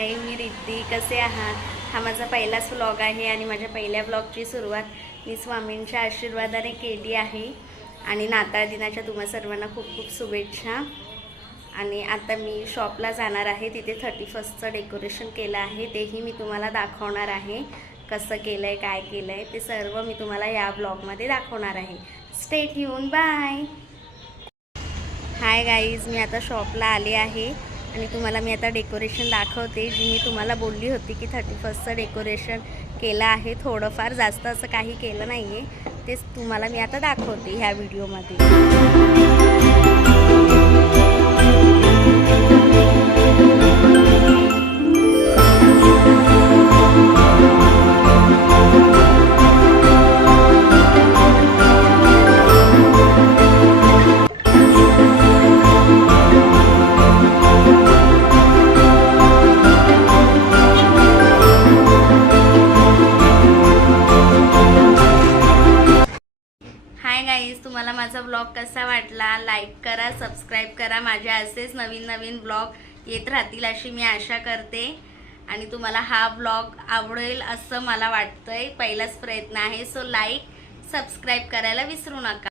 हाय, मी रिद्धी. कसे आहात? हा माझा पहिलाच व्लॉग आहे आणि माझ्या पहिल्या व्लॉगची सुरुवात मी स्वामींच्या आशीर्वादाने केली आहे. आणि नाताळ दिनाच्या तुम्हा सर्वांना खूप खूप शुभेच्छा. आणि आता मी शॉपला जाणार आहे. तिथे 31चं डेकोरेशन केलं आहे, तेही मी तुम्हाला दाखवणार आहे. कसं केलं आहे, काय केलं आहे, ते सर्व मी तुम्हाला या ब्लॉगमध्ये दाखवणार आहे. Stay tune. Bye. Hi guys, मी आता शॉपला आले आहे आणि तुम्हाला मी आता डेकोरेशन दाखवते. जी मी तुम्हाला बोलली होती की 31चं डेकोरेशन केलं आहे. थोडंफार, जास्त असं काही केलं नाही आहे. तेच तुम्हाला मी आता दाखवते ह्या व्हिडिओमध्ये. हाय गाईज, तुम्हाला माझा ब्लॉग कसा वाटला? लाईक करा, सबस्क्राईब करा. माझे असेच नवीन नवीन ब्लॉग येत राहतील अशी मी आशा करते. आणि तुम्हाला हा ब्लॉग आवडेल असं मला वाटतंय. पहिलाच प्रयत्न आहे, सो लाईक सबस्क्राईब करायला विसरू नका.